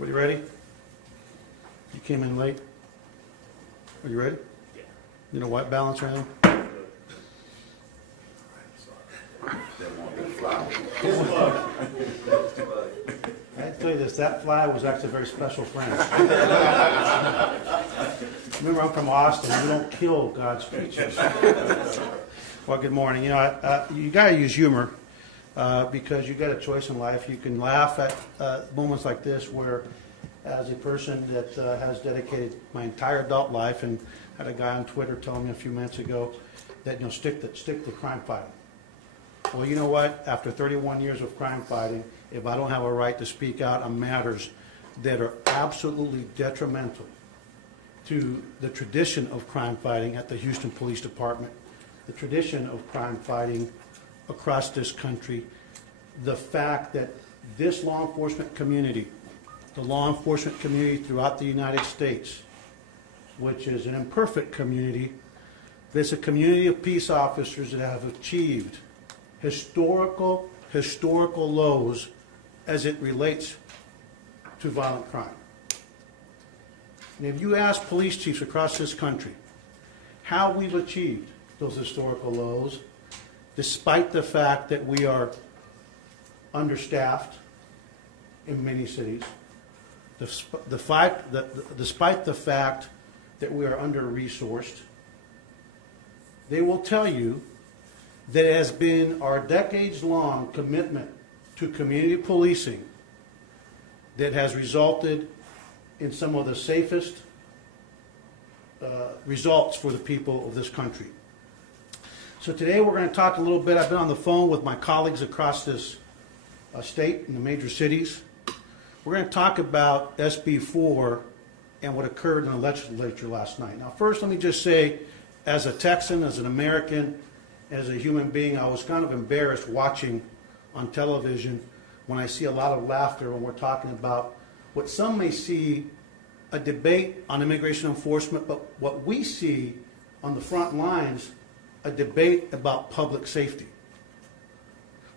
Everybody ready? You came in late. Are you ready? Yeah. You know white balance or anything? I tell you this, that fly was actually a very special friend. Remember, I'm from Austin. We don't kill God's creatures. Well, good morning. You know, you got to use humor because you got a choice in life. You can laugh at moments like this where, as a person that has dedicated my entire adult life, and had a guy on Twitter telling me a few minutes ago that, you know, stick to crime fighting. Well, you know what? After 31 years of crime fighting, if I don't have a right to speak out on matters that are absolutely detrimental to the tradition of crime fighting at the Houston Police Department, the tradition of crime fighting across this country, the fact that this law enforcement community, the law enforcement community throughout the United States, which is an imperfect community, but it's a community of peace officers that have achieved historical lows as it relates to violent crime. And if you ask police chiefs across this country how we've achieved those historical lows, despite the fact that we are understaffed in many cities, despite the fact that we are under-resourced, they will tell you that it has been our decades-long commitment to community policing that has resulted in some of the safest results for the people of this country. So today we're going to talk a little bit. I've been on the phone with my colleagues across this state in the major cities. We're going to talk about SB 4 and what occurred in the legislature last night. Now, first, let me just say, as a Texan, as an American, as a human being, I was kind of embarrassed watching on television when I see a lot of laughter when we're talking about what some may see a debate on immigration enforcement, but what we see on the front lines, a debate about public safety.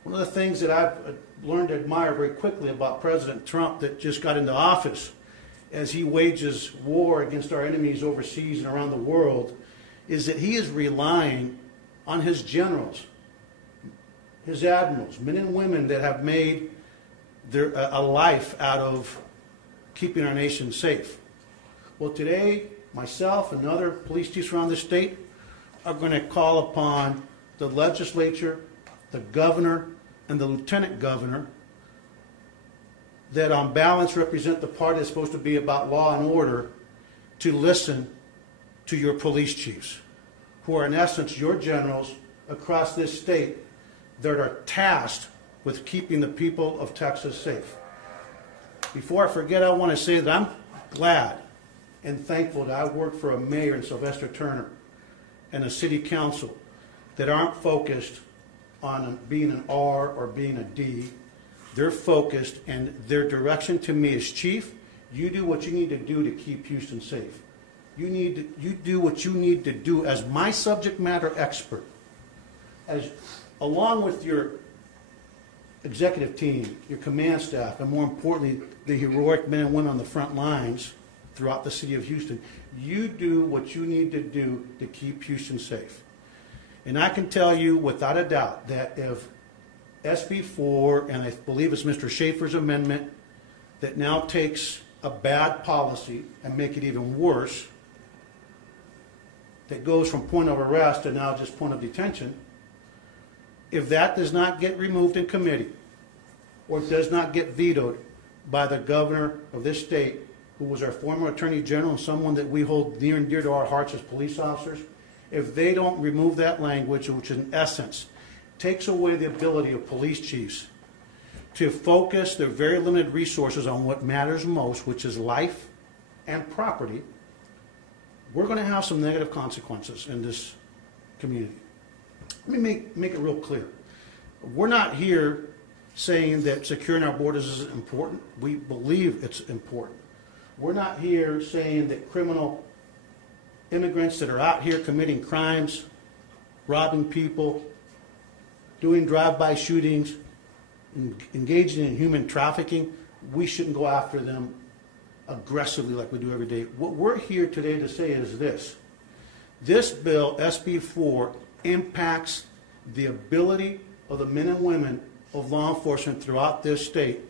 One of the things that I've learned to admire very quickly about President Trump that just got into office as he wages war against our enemies overseas and around the world is that he is relying on his generals, his admirals, men and women that have made a life out of keeping our nation safe. Well, today, myself and other police chiefs around the state are going to call upon the legislature, the governor, and the lieutenant governor that on balance represent the party that's supposed to be about law and order to listen to your police chiefs, who are in essence your generals across this state that are tasked with keeping the people of Texas safe. Before I forget, I want to say that I'm glad and thankful that I worked for a mayor in Sylvester Turner and a city council that aren't focused on being an R or being a D. They're focused, and their direction to me is, Chief, you do what you need to do to keep Houston safe. You do what you need to do as my subject matter expert, along with your executive team, your command staff, and more importantly, the heroic men and women on the front lines throughout the city of Houston. You do what you need to do to keep Houston safe. And I can tell you without a doubt that if SB 4, and I believe it's Mr. Schaefer's amendment, that now takes a bad policy and make it even worse, that goes from point of arrest to now just point of detention, if that does not get removed in committee or does not get vetoed by the governor of this state, who was our former attorney general and someone that we hold near and dear to our hearts as police officers, if they don't remove that language, which in essence takes away the ability of police chiefs to focus their very limited resources on what matters most, which is life and property, we're going to have some negative consequences in this community. Let me make it real clear. We're not here saying that securing our borders isn't important. We believe it's important. We're not here saying that criminal immigrants that are out here committing crimes, robbing people, doing drive-by shootings, engaging in human trafficking, we shouldn't go after them aggressively like we do every day. What we're here today to say is this. This bill, SB 4, impacts the ability of the men and women of law enforcement throughout this state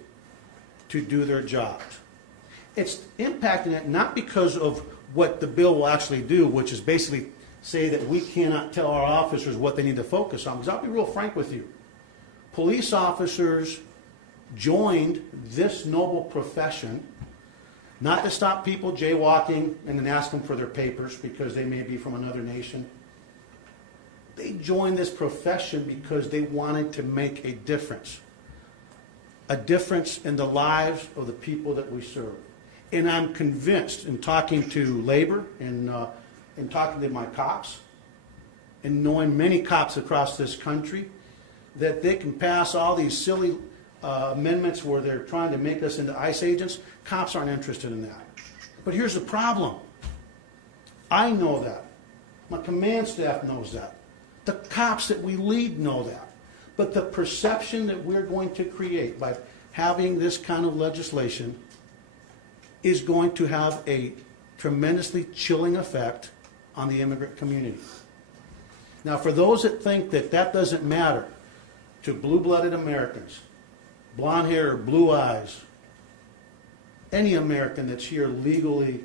to do their jobs. It's impacting it not because of what the bill will actually do, which is basically say that we cannot tell our officers what they need to focus on. Because I'll be real frank with you. Police officers joined this noble profession not to stop people jaywalking and then ask them for their papers because they may be from another nation. They joined this profession because they wanted to make a difference in the lives of the people that we serve. And I'm convinced in talking to labor and talking to my cops and knowing many cops across this country that they can pass all these silly amendments where they're trying to make us into ICE agents. Cops aren't interested in that. But here's the problem. I know that. My command staff knows that. The cops that we lead know that. But the perception that we're going to create by having this kind of legislation is going to have a tremendously chilling effect on the immigrant community. Now, for those that think that that doesn't matter to blue-blooded Americans, blonde hair, blue eyes, any American that's here legally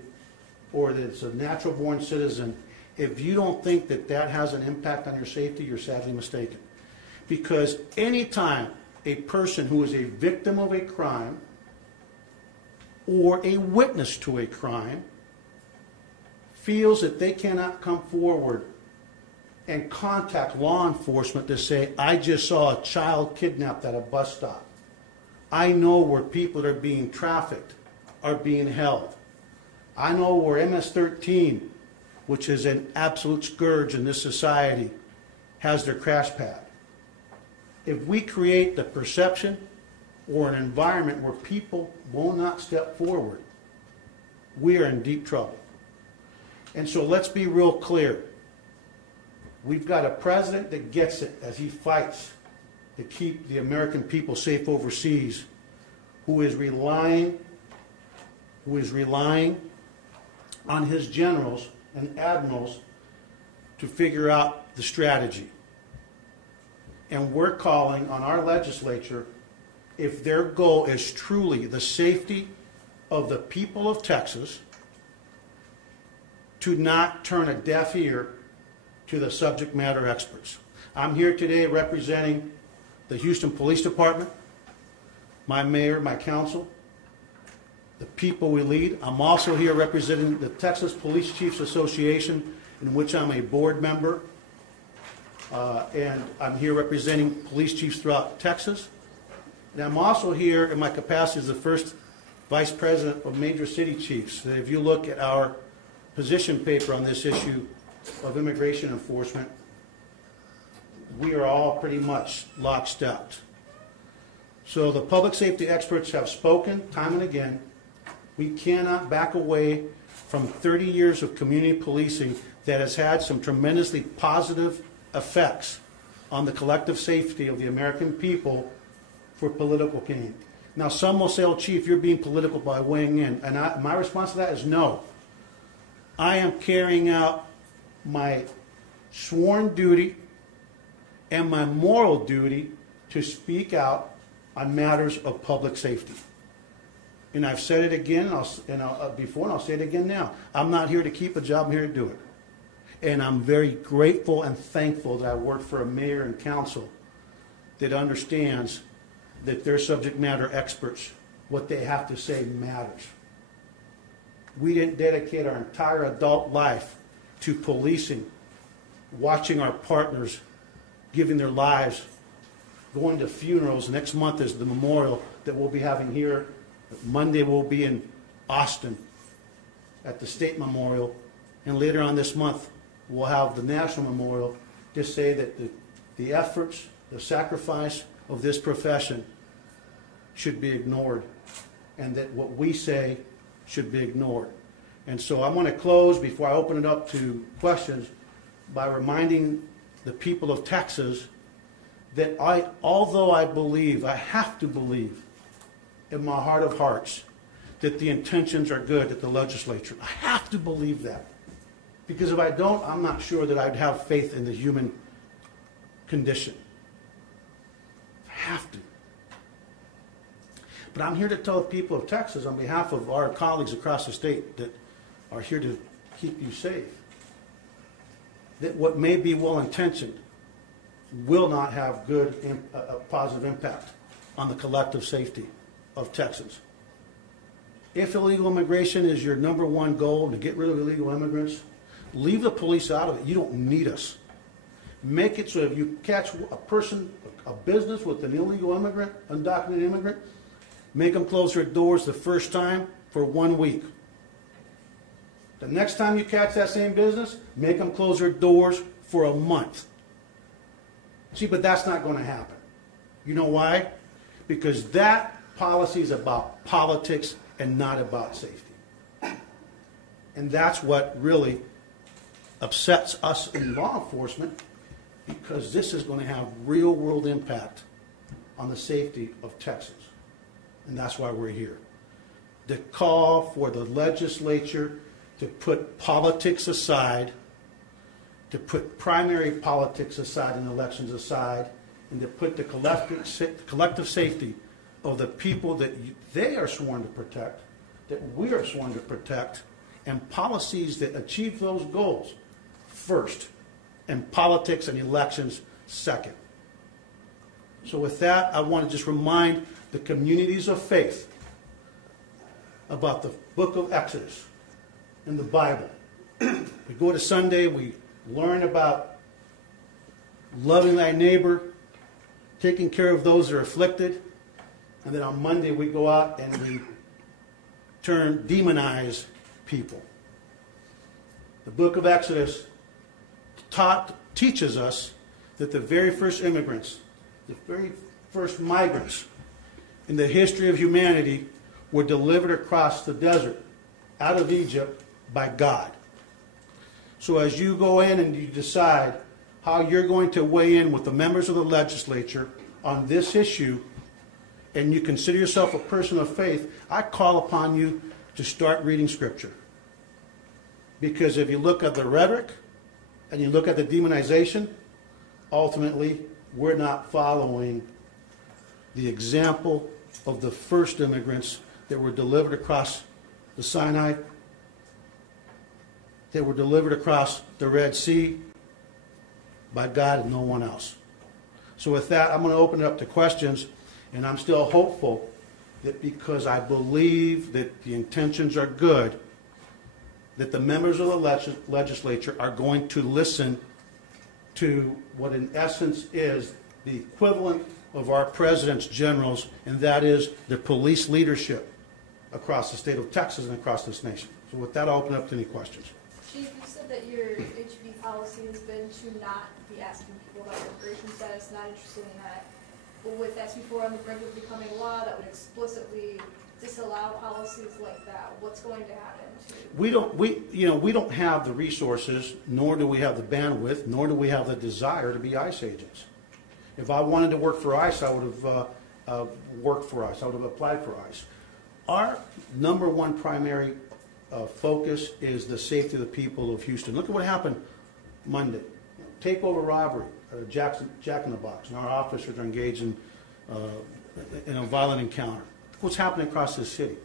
or that's a natural-born citizen, if you don't think that that has an impact on your safety, you're sadly mistaken. Because anytime a person who is a victim of a crime or a witness to a crime feels that they cannot come forward and contact law enforcement to say, I just saw a child kidnapped at a bus stop. I know where people that are being trafficked are being held. I know where MS-13, which is an absolute scourge in this society, has their crash pad. If we create the perception or an environment where people will not step forward, we are in deep trouble. And so let's be real clear. We've got a president that gets it as he fights to keep the American people safe overseas, who is relying on his generals and admirals to figure out the strategy. And we're calling on our legislature, if their goal is truly the safety of the people of Texas, to not turn a deaf ear to the subject matter experts. I'm here today representing the Houston Police Department, my mayor, my council, the people we lead. I'm also here representing the Texas Police Chiefs Association, in which I'm a board member, and I'm here representing police chiefs throughout Texas. And I'm also here in my capacity as the first vice president of major city chiefs. And if you look at our position paper on this issue of immigration enforcement, we are all pretty much lockstep. So the public safety experts have spoken time and again. We cannot back away from 30 years of community policing that has had some tremendously positive effects on the collective safety of the American people for political gain. Now, some will say, oh, Chief, you're being political by weighing in. And my response to that is no. I am carrying out my sworn duty and my moral duty to speak out on matters of public safety. And I've said it again before, and I'll say it again now. I'm not here to keep a job. I'm here to do it. And I'm very grateful and thankful that I work for a mayor and council that understands that their subject matter experts, what they have to say matters. We didn't dedicate our entire adult life to policing, watching our partners giving their lives, going to funerals. Next month is the memorial that we'll be having here. Monday we'll be in Austin at the State Memorial. And later on this month, we'll have the National Memorial. Just say that the efforts, the sacrifice of this profession should be ignored, and that what we say should be ignored. And so I want to close before I open it up to questions by reminding the people of Texas that although I believe, I have to believe in my heart of hearts, that the intentions are good at the legislature. I have to believe that. Because if I don't, I'm not sure that I'd have faith in the human condition. I have to. But I'm here to tell the people of Texas on behalf of our colleagues across the state that are here to keep you safe, that what may be well-intentioned will not have a positive impact on the collective safety of Texans. If illegal immigration is your number one goal, to get rid of illegal immigrants, leave the police out of it. You don't need us. Make it so if you catch a person, a business with an illegal immigrant, undocumented immigrant, make them close their doors the first time for 1 week. The next time you catch that same business, make them close their doors for a month. See, but that's not going to happen. You know why? Because that policy is about politics and not about safety. And that's what really upsets us in law enforcement, because this is going to have real-world impact on the safety of Texans. And that's why we're here. The call for the legislature to put politics aside, to put primary politics aside and elections aside, and to put the collective safety of the people that they are sworn to protect, that we are sworn to protect, and policies that achieve those goals first, and politics and elections second. So with that, I want to just remind the communities of faith about the book of Exodus in the Bible. We go to Sunday, we learn about loving thy neighbor, taking care of those that are afflicted, and then on Monday we go out and we demonize people. The book of Exodus teaches us that the very first immigrants, the very first migrants in the history of humanity were delivered across the desert out of Egypt by God. So as you go in and you decide how you're going to weigh in with the members of the legislature on this issue, and you consider yourself a person of faith, I call upon you to start reading Scripture. Because if you look at the rhetoric and you look at the demonization, ultimately we're not following the example of the first immigrants that were delivered across the Sinai, that were delivered across the Red Sea by God and no one else. So with that, I'm going to open it up to questions, and I'm still hopeful that because I believe that the intentions are good, that the members of the legislature are going to listen to what in essence is the equivalent of our president's generals, and that is the police leadership across the state of Texas and across this nation. So with that, I'll open up to any questions. Chief, you said that your HPD policy has been to not be asking people about immigration status, not interested in that. But with SB4 on the brink of becoming law, that would explicitly disallow policies like that. What's going to happen to we don't have the resources, nor do we have the bandwidth, nor do we have the desire to be ICE agents. If I wanted to work for ICE, I would have worked for ICE. I would have applied for ICE. Our number one primary focus is the safety of the people of Houston. Look at what happened Monday. Takeover robbery at a Jack in the Box, and our officers are engaged in a violent encounter. What's happening across this city?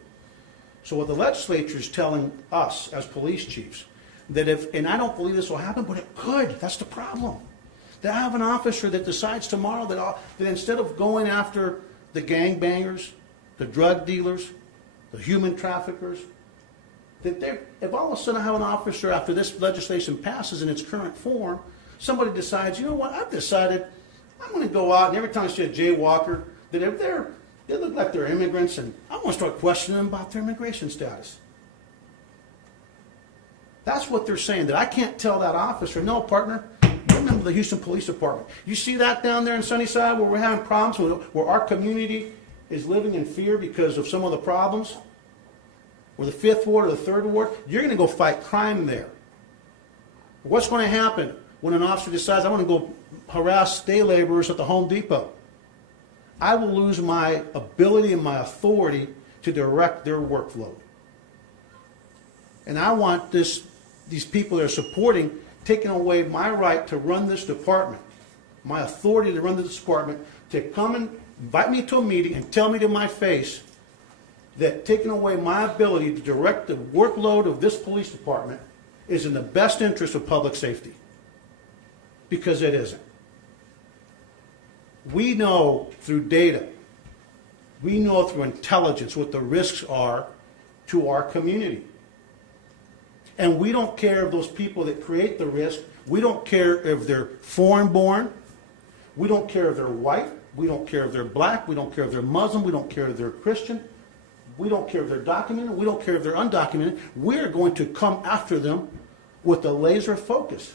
So what the legislature is telling us as police chiefs, that if, and I don't believe this will happen, but it could. That's the problem. They have an officer that decides tomorrow that instead of going after the gangbangers, the drug dealers, the human traffickers, if all of a sudden I have an officer after this legislation passes in its current form, somebody decides, you know what, I've decided I'm going to go out and every time I see a jaywalker, that if they look like they're immigrants, and I'm going to start questioning them about their immigration status. That's what they're saying, that I can't tell that officer, no, partner, you're a member of the Houston Police Department. You see that down there in Sunnyside where we're having problems, where our community is living in fear because of some of the problems, or the 5th Ward or the 3rd Ward, you're going to go fight crime there. What's going to happen when an officer decides I want to go harass day laborers at the Home Depot? I will lose my ability and my authority to direct their workload. And I want these people that are supporting taking away my right to run this department, my authority to run this department, to come and invite me to a meeting and tell me to my face that taking away my ability to direct the workload of this police department is in the best interest of public safety. Because it isn't. We know through data, we know through intelligence what the risks are to our community. And we don't care if those people that create the risk, we don't care if they're foreign born, we don't care if they're white, we don't care if they're black, we don't care if they're Muslim, we don't care if they're Christian, we don't care if they're documented, we don't care if they're undocumented. We're going to come after them with a laser focus.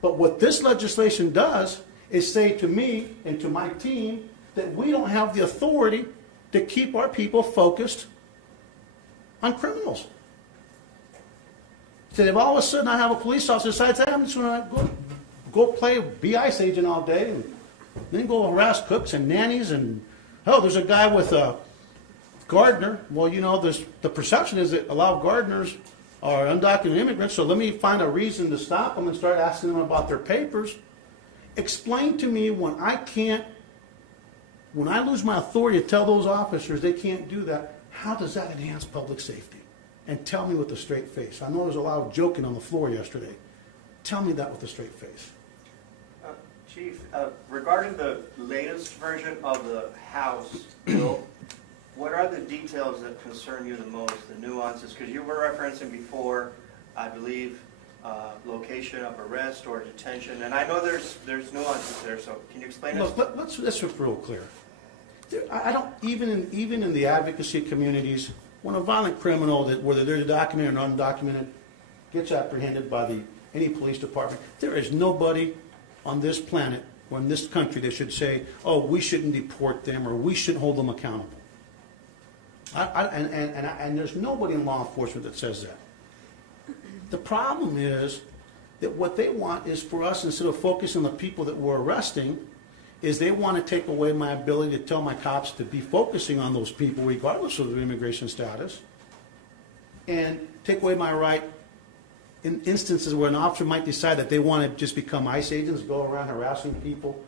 But what this legislation does is say to me and to my team that we don't have the authority to keep our people focused on criminals. So if all of a sudden I have a police officer decides, hey, I'm just going to go play be ICE agent all day and then go harass cooks and nannies and, oh, there's a guy with a gardener. Well, you know, the perception is that a lot of gardeners are undocumented immigrants, so let me find a reason to stop them and start asking them about their papers. Explain to me when I lose my authority to tell those officers they can't do that, how does that enhance public safety? And tell me with a straight face. I know there's a lot of joking on the floor yesterday. Tell me that with a straight face. Chief, regarding the latest version of the House bill, what are the details that concern you the most, the nuances? Because you were referencing before, I believe, location of arrest or detention, and I know there's nuances there. So can you explain this? Look, let's be real clear. I don't even in the advocacy communities, when a violent criminal, that whether they're documented or undocumented, gets apprehended by any police department, there is nobody on this planet or in this country that should say, "Oh, we shouldn't deport them" or "We shouldn't hold them accountable." And there's nobody in law enforcement that says that. The problem is that what they want is for us, instead of focusing on the people that we're arresting, is they want to take away my ability to tell my cops to be focusing on those people regardless of their immigration status, and take away my right in instances where an officer might decide that they want to just become ICE agents, go around harassing people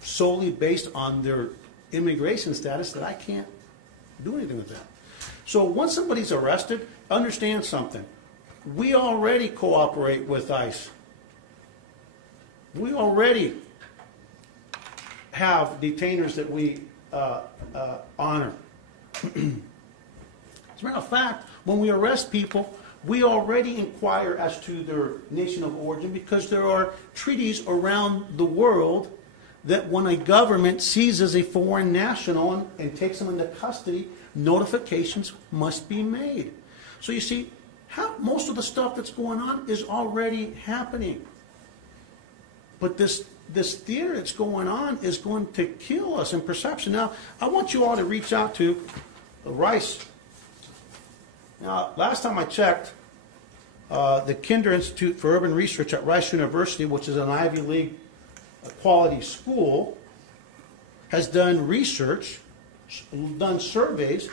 solely based on their immigration status, that I can't do anything with that. So once somebody's arrested, understand something. We already cooperate with ICE. We already have detainers that we honor. As a matter of fact, when we arrest people, we already inquire as to their nation of origin, because there are treaties around the world that when a government seizes a foreign national and takes them into custody, notifications must be made. So you see, most of the stuff that's going on is already happening. But this theater that's going on is going to kill us in perception. Now, I want you all to reach out to Rice. Now, last time I checked, the Kinder Institute for Urban Research at Rice University, which is an Ivy League quality school, has done research, done surveys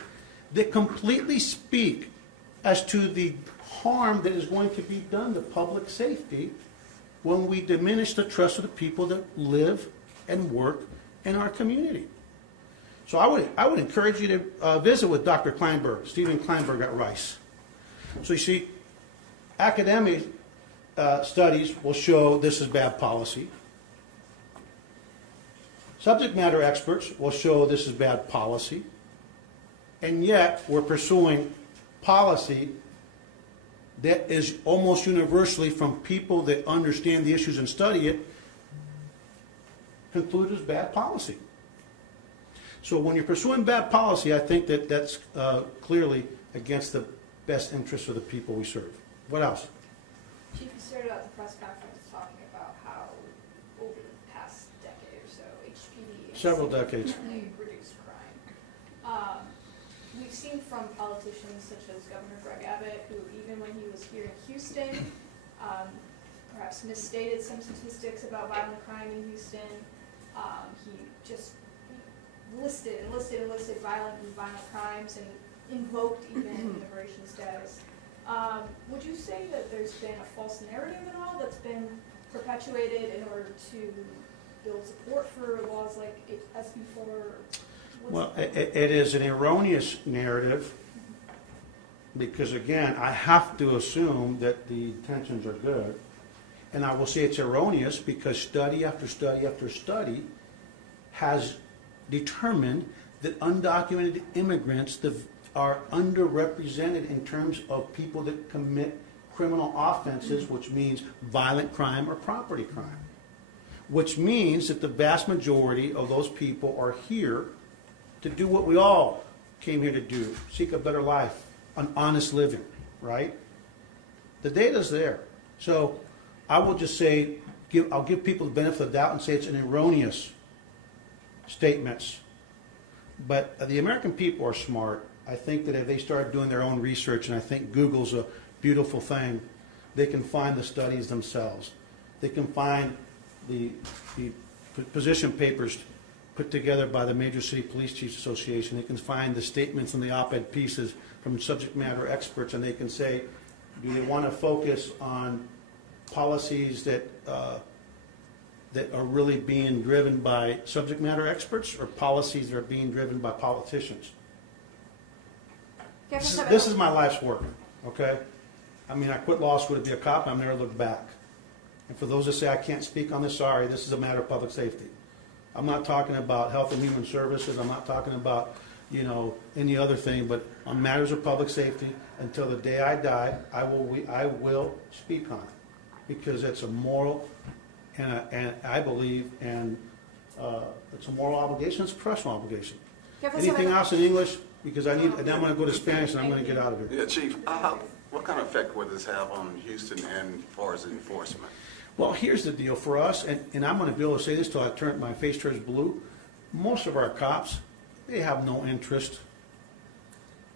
that completely speak as to the harm that is going to be done to public safety when we diminish the trust of the people that live and work in our community. So I would encourage you to visit with Dr. Kleinberg, Stephen Kleinberg at Rice. So you see, academic studies will show this is bad policy. Subject matter experts will show this is bad policy. And yet we're pursuing policy that is almost universally, from people that understand the issues and study it, conclude as bad policy. So when you're pursuing bad policy, I think that that's clearly against the best interests of the people we serve. What else? Chief, you started out the press conference talking about how over the past decade or so, HPD Several decades. significantly reduced crime. We've seen from politicians such as Governor Greg Abbott, who even when he was here in Houston, perhaps misstated some statistics about violent crime in Houston. He just listed violent crimes and invoked even immigration status. Would you say that there's been a false narrative at all that's been perpetuated in order to build support for laws like SB4? Well, it is an erroneous narrative because, again, I have to assume that the intentions are good. And I will say it's erroneous because study after study after study has determined that undocumented immigrants are underrepresented in terms of people that commit criminal offenses, which means violent crime or property crime. Which means that the vast majority of those people are here to do what we all came here to do, seek a better life, an honest living, right? The data's there. So I will just say, I'll give people the benefit of the doubt and say it's an erroneous statements. But the American people are smart. I think that if they start doing their own research, and I think Google's a beautiful thing, they can find the studies themselves. They can find the position papers put together by the Major City Police Chiefs Association. They can find the statements and the op-ed pieces from subject matter experts, and they can say, do they want to focus on policies that are really being driven by subject matter experts or policies that are being driven by politicians? This is my life's work, okay? I mean, I quit law school to be a cop, and I've never looked back. And for those that say I can't speak on this, sorry, this is a matter of public safety. I'm not talking about health and human services. I'm not talking about, any other thing, but on matters of public safety, until the day I die, I will speak on it because it's a moral, and I believe, and it's a moral obligation. It's a professional obligation. Anything else in English? Because and then I'm going to go to Spanish, and I'm going to get out of here. Yeah, Chief. What kind of effect would this have on Houston and as far as enforcement? Well, here's the deal for us, and I'm going to be able to say this till my face turns blue. Most of our cops, they have no interest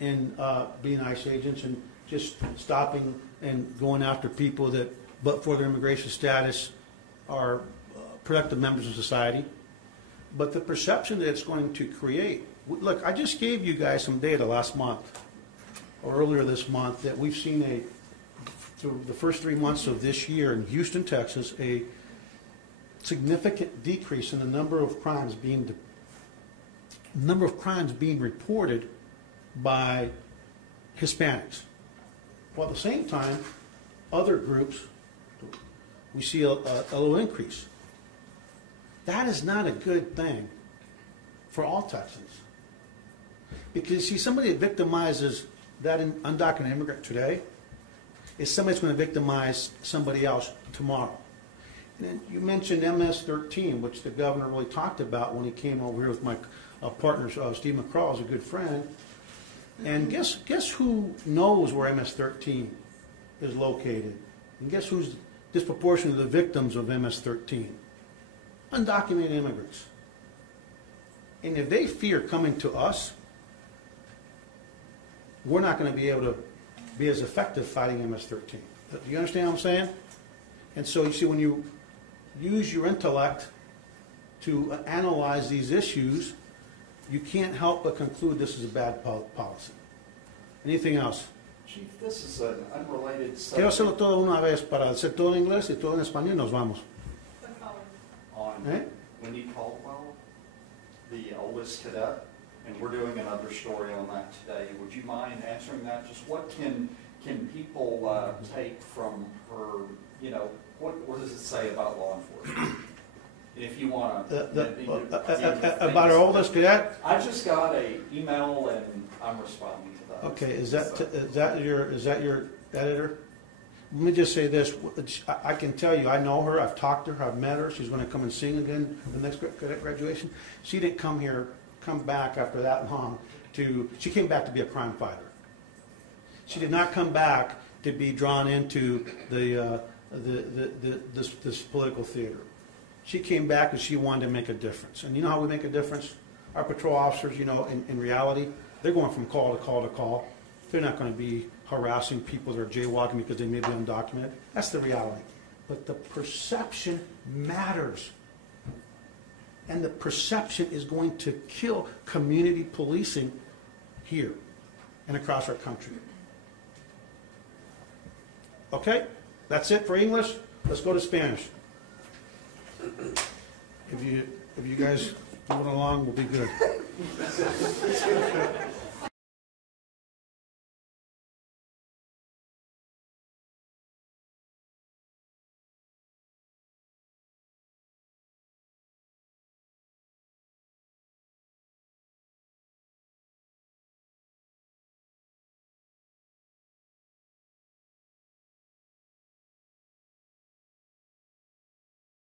in being ICE agents and just stopping and going after people that, but for their immigration status, are productive members of society. But the perception that it's going to create, look, I just gave you guys some data last month, or earlier this month, that we've seen through the first 3 months of this year in Houston, Texas, a significant decrease in the number of crimes being reported by Hispanics. While at the same time, other groups, we see a little increase. That is not a good thing for all Texans. Because, see, somebody that victimizes that undocumented immigrant today is somebody that's going to victimize somebody else tomorrow. And then you mentioned MS-13, which the governor really talked about when he came over here with my partner, Steve McCraw, is a good friend. And guess who knows where MS-13 is located? And guess who's disproportionately the victims of MS-13? Undocumented immigrants. And if they fear coming to us, we're not going to be able to be as effective fighting MS-13. Do you understand what I'm saying? And so you see, when you use your intellect to analyze these issues, you can't help but conclude this is a bad policy. Anything else? Chief, this is an unrelated Quiero subject hacerlo todo una vez para hacer todo en inglés y todo en español y nos vamos. on Wendy Caldwell, the oldest cadet, and we're doing another story on that today. Would you mind answering that? Just what can people take from her, what does it say about law enforcement? And if you want to... About our oldest cadet? I just got an email and I'm responding to that. Okay, is that your editor? Let me just say this. I can tell you, I know her. I've talked to her. I've met her. She's going to come and sing again the next graduation. She didn't come back after that long she came back to be a crime fighter. She did not come back to be drawn into this political theater. She came back because she wanted to make a difference. And you know how we make a difference? Our patrol officers, in reality, they're going from call to call to call. They're not going to be harassing people that are jaywalking because they may be undocumented. That's the reality. But the perception matters. and the perception is going to kill community policing here and across our country. Okay, that's it for English. Let's go to Spanish. If you guys move along, we'll be good.